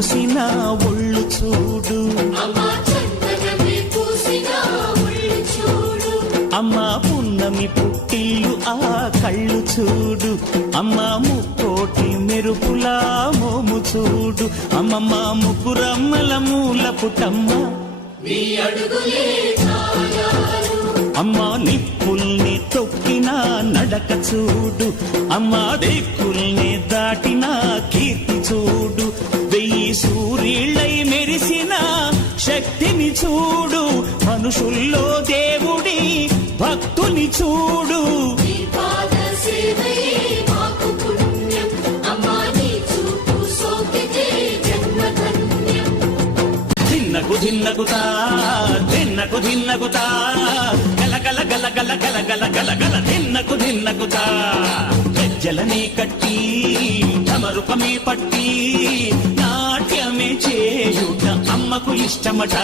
పూసిన ఒళ్ళు చూడు, అమ్మా పున్నమి పుట్టిల్లు ఆ కళ్ళు చూడు, అమ్మా ముక్కోటి మెరుపులా మోము చూడు, అమ్మమ్మ ముగ్గురమ్మల మూల పుటమ్మ అమ్మా నిప్పుల్ని తొక్కిన నడక చూడు, అమ్మా దిక్కుల్ని దాటిన కీర్తి చూడు, 1000 సూర్యుళ్ళై మెరిసిన శక్తిని చూడు, మనుషుల్లో దేవుడి భక్తుని చూడు. ధిన్నకుతా ధిన్నకు ధిన్నకుతా గల గల గల గల గల గల గల గల ధిన్నకుతా గజ్జలనే కట్టి తమరుపమే పట్టి నాట్యమే చేయుట అమ్మకు ఇష్టమట.